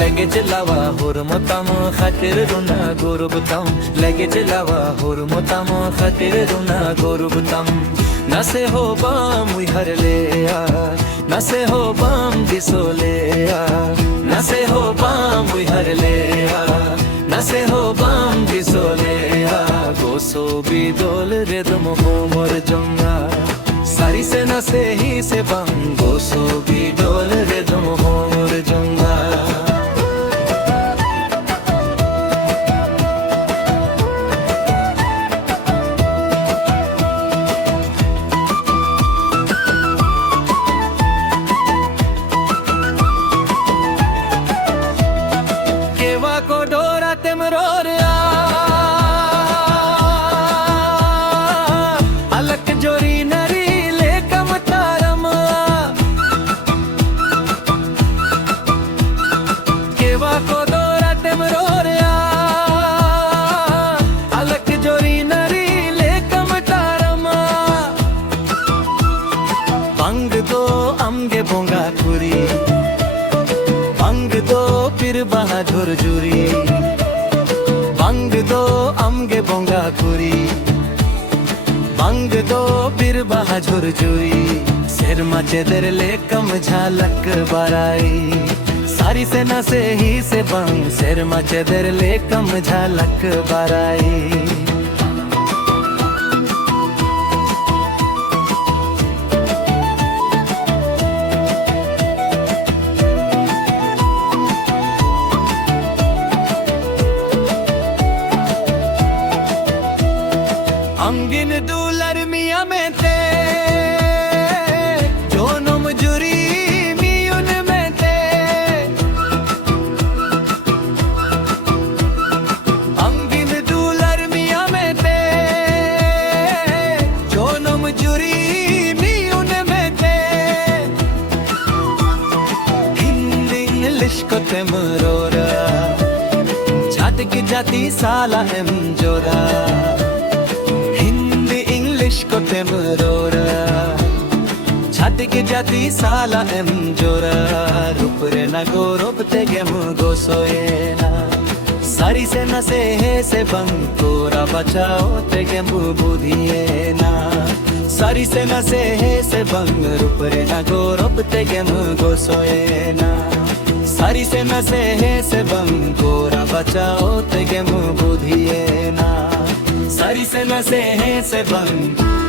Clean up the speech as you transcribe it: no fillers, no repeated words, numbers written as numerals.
লেগেছে লাওয়া হুরমতাম খাতির রুনা গরুবতাম লেগেছে লাওয়া হুরমতাম খাতির রুনা গরুবতাম নাসে হো বাম উই হরলে নাসে হো বাম দিসোলে নাসে হো বাম উই হরলে নাসে হো বাম দিসোলে গোসো বিদোল রেদম মোর জঙ্গা सारी से नसे ही से बंगो सो भी डोल रे तुम मोर जंगा केवा को डोरा तेम रो रे अलक जोरी नरी बंग दो अमगे बोंगा खुरी बंग दो फिर बहादुर जुरी बंग दो अमगे बोंगा खुरी बंग दो फिर बहादुर जुरी सिर मचे दर ले कम झालक बराई सारी से नसे ही से बंग सिर मचे दर ले कम झालक बराई अंगिन दूलर मिया में ते जोनो मजूरी मियुन में ते अंगिन दूलर मिया में ते जोनो मजूरी मियुन में ते हिंदी इंग्लिश को ते मरोरा जात की जाती साला एम जोरा को तेमरोरा छाती की जाती साला एम जोरा रूपरे ना गो रोपते गेम गो सोएना सारी से नसे है से बंकोरा बचाओ ते गेम बुधिए ना सारी से नसे है से बंग रूपरे ना गो रोपते गेम गो सोएना सारी से नसे है से बंकोरा बचाओ ते गेम बुधिए ना सारी से नसे हैं से बंग